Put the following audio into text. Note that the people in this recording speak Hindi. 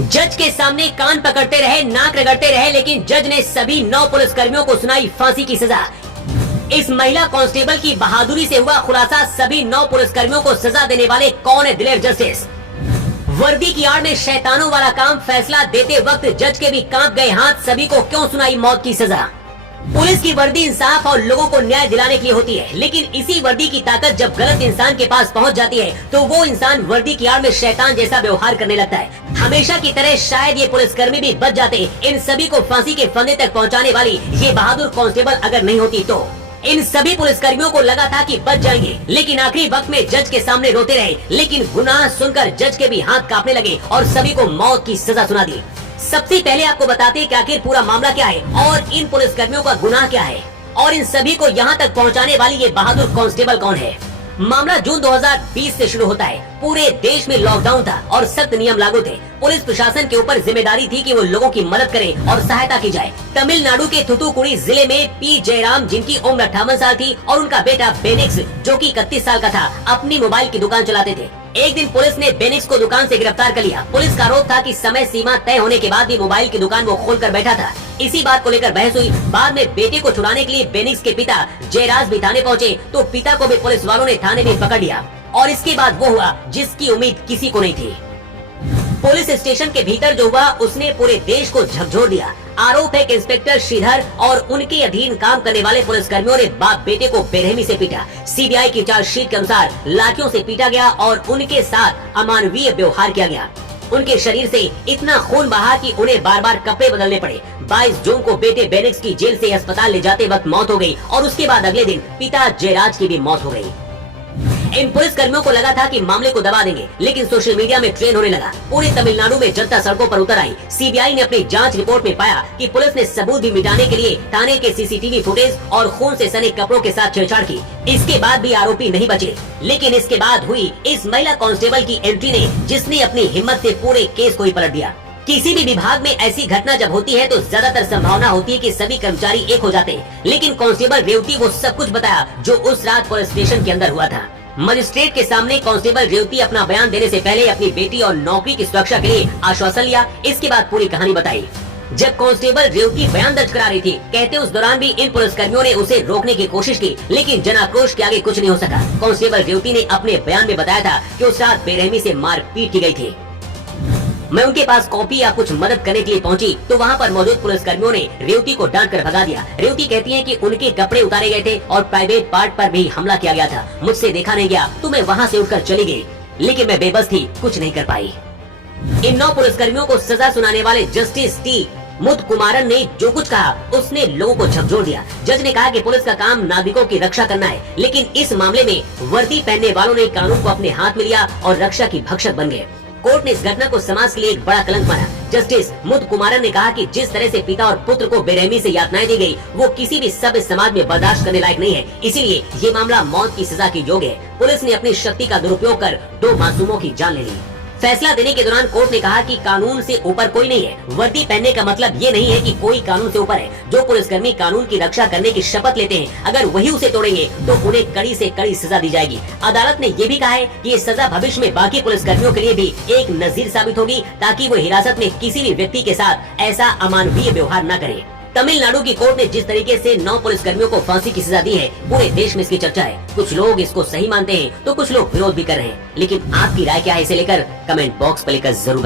जज के सामने कान पकड़ते रहे, नाक रगड़ते रहे, लेकिन जज ने सभी 9 पुलिसकर्मियों को सुनाई फांसी की सजा। इस महिला कांस्टेबल की बहादुरी से हुआ खुलासा, सभी 9 पुलिसकर्मियों को सजा देने वाले कौन है दिलेर जस्टिस। वर्दी की आड़ में शैतानों वाला काम, फैसला देते वक्त जज के भी कांप गए हाथ, सभी को क्यों सुनाई मौत की सजा। पुलिस की वर्दी इंसाफ और लोगों को न्याय दिलाने के लिए होती है, लेकिन इसी वर्दी की ताकत जब गलत इंसान के पास पहुंच जाती है तो वो इंसान वर्दी की आड़ में शैतान जैसा व्यवहार करने लगता है। हमेशा की तरह शायद ये पुलिसकर्मी भी बच जाते इन सभी को फांसी के फंदे तक पहुंचाने वाली ये बहादुर कांस्टेबल अगर नहीं होती तो। इन सभी पुलिसकर्मियों को लगा था कि बच जाएंगे, लेकिन आखिरी वक्त में जज के सामने रोते रहे, लेकिन गुनाह सुनकर जज के भी हाथ कांपने लगे और सभी को मौत की सजा सुना दी। सबसे पहले आपको बताते हैं कि आखिर पूरा मामला क्या है और इन पुलिसकर्मियों का गुनाह क्या है और इन सभी को यहाँ तक पहुँचाने वाली ये बहादुर कांस्टेबल कौन है। मामला जून 2020 से शुरू होता है। पूरे देश में लॉकडाउन था और सख्त नियम लागू थे। पुलिस प्रशासन के ऊपर जिम्मेदारी थी कि वो लोगों की मदद करे और सहायता की जाए। तमिलनाडु के थुथुकुडी जिले में पी जयराम, जिनकी उम्र 58 साल थी, और उनका बेटा बेनिक्स, जो कि 31 साल का था, अपनी मोबाइल की दुकान चलाते थे। एक दिन पुलिस ने बेनिक्स को दुकान से गिरफ्तार कर लिया। पुलिस का आरोप था कि समय सीमा तय होने के बाद भी मोबाइल की दुकान वो खोलकर बैठा था। इसी बात को लेकर बहस हुई। बाद में बेटे को छुड़ाने के लिए बेनिक्स के पिता जयराज भी थाने पहुंचे तो पिता को भी पुलिस वालों ने थाने में पकड़ लिया और इसके बाद वो हुआ जिसकी उम्मीद किसी को नहीं थी। पुलिस स्टेशन के भीतर जो हुआ उसने पूरे देश को झकझोर दिया। आरोप है कि इंस्पेक्टर श्रीधर और उनके अधीन काम करने वाले पुलिसकर्मियों ने बाप बेटे को बेरहमी से पीटा। सीबीआई की चार्जशीट के अनुसार लाठियों से पीटा गया और उनके साथ अमानवीय व्यवहार किया गया। उनके शरीर से इतना खून बहा कि उन्हें बार बार कपड़े बदलने पड़े। 22 जून को बेटे बेनिक्स की जेल से अस्पताल ले जाते वक्त मौत हो गई और उसके बाद अगले दिन पिता जयराज की भी मौत हो गई। इन पुलिस कर्मियों को लगा था कि मामले को दबा देंगे, लेकिन सोशल मीडिया में ट्रेंड होने लगा। पूरे तमिलनाडु में जनता सड़कों पर उतर आई। सीबीआई ने अपनी जांच रिपोर्ट में पाया कि पुलिस ने सबूत भी मिटाने के लिए थाने के सीसीटीवी फुटेज और खून से सने कपड़ों के साथ छेड़छाड़ की। इसके बाद भी आरोपी नहीं बचे, लेकिन इसके बाद हुई इस महिला कांस्टेबल की एंट्री ने, जिसने अपनी हिम्मत से पूरे केस को ही पलट दिया। किसी भी विभाग में ऐसी घटना जब होती है तो ज्यादातर संभावना होती है कि सभी कर्मचारी एक हो जाते हैं, लेकिन कांस्टेबल रेवती वो सब कुछ बताया जो उस रात पुलिस स्टेशन के अंदर हुआ था। मजिस्ट्रेट के सामने कांस्टेबल रेवती अपना बयान देने से पहले अपनी बेटी और नौकरी की सुरक्षा के लिए आश्वासन लिया। इसके बाद पूरी कहानी बताई। जब कांस्टेबल रेवती बयान दर्ज करा रही थी, कहते उस दौरान भी इन पुलिसकर्मियों ने उसे रोकने की कोशिश की, लेकिन जनाक्रोश के आगे कुछ नहीं हो सका। कांस्टेबल रेवती ने अपने बयान में बताया था कि उस रात बेरहमी से मारपीट की गई थी। मैं उनके पास कॉपी या कुछ मदद करने के लिए पहुंची तो वहां पर मौजूद पुलिसकर्मियों ने रेवती को डांट कर भगा दिया। रेवती कहती है कि उनके कपड़े उतारे गए थे और प्राइवेट पार्ट पर भी हमला किया गया था। मुझसे देखा नहीं गया तो मैं वहां से उठकर चली गई, लेकिन मैं बेबस थी, कुछ नहीं कर पाई। इन 9 पुलिसकर्मियों को सजा सुनाने वाले जस्टिस टी मुथकुमारन ने जो कुछ कहा उसने लोगों को झकझोर दिया। जज ने कहा कि पुलिस का काम नागरिकों की रक्षा करना है, लेकिन इस मामले में वर्दी पहनने वालों ने कानून को अपने हाथ में लिया और रक्षा की भक्षक बन गए। कोर्ट ने इस घटना को समाज के लिए एक बड़ा कलंक माना। जस्टिस मुथकुमारन ने कहा कि जिस तरह से पिता और पुत्र को बेरहमी से यातनाएं दी गई, वो किसी भी सभ्य समाज में बर्दाश्त करने लायक नहीं है। इसीलिए ये मामला मौत की सजा के योग्य है। पुलिस ने अपनी शक्ति का दुरुपयोग कर 2 मासूमों की जान ले ली। फैसला देने के दौरान कोर्ट ने कहा कि कानून से ऊपर कोई नहीं है। वर्दी पहनने का मतलब ये नहीं है कि कोई कानून से ऊपर है। जो पुलिसकर्मी कानून की रक्षा करने की शपथ लेते हैं, अगर वही उसे तोड़ेंगे तो उन्हें कड़ी से कड़ी सजा दी जाएगी। अदालत ने ये भी कहा है कि ये सजा भविष्य में बाकी पुलिसकर्मियों के लिए भी एक नजीर साबित होगी, ताकि वो हिरासत में किसी भी व्यक्ति के साथ ऐसा अमानवीय व्यवहार न करे। तमिलनाडु की कोर्ट ने जिस तरीके से 9 पुलिसकर्मियों को फांसी की सजा दी है, पूरे देश में इसकी चर्चा है। कुछ लोग इसको सही मानते हैं तो कुछ लोग विरोध भी कर रहे हैं, लेकिन आपकी राय क्या है इसे लेकर कमेंट बॉक्स पर लिखकर जरूर